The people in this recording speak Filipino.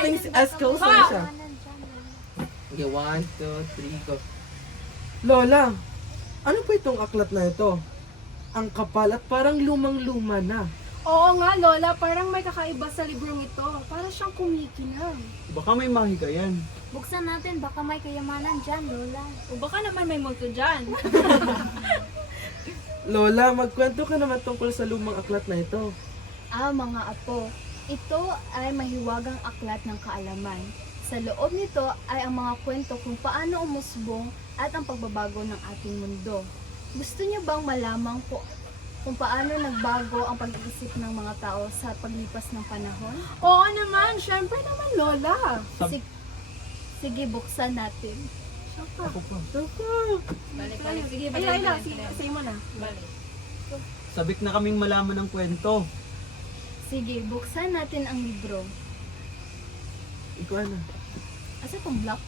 acting skills na siya. Okay, 1, 2, 3, go. Lola, ano po itong aklat na ito? Ang kapal at parang lumang-luma na. Oo nga, Lola, parang may kakaiba sa librong ito. Para siyang kumikinang. Baka may mahigayan. Buksan natin, baka may kayamanan dyan, Lola. O baka naman may multo dyan. Lola, magkwento ka naman tungkol sa lumang aklat na ito. Mga apo, ito ay mahiwagang aklat ng kaalaman. Sa loob nito ay ang mga kwento kung paano umusbong at ang pagbabago ng ating mundo. Gusto niyo bang malaman po kung paano nagbago ang pag-iisip ng mga tao sa paglipas ng panahon? Oo naman, syempre naman, Lola. Sige, buksan natin. Ako pa. Balik. Sige, balik. Sige mo na. Balik. Sabik na kaming malaman ng kwento. Sige, buksan natin ang libro. Ikaw na. Asa itong block?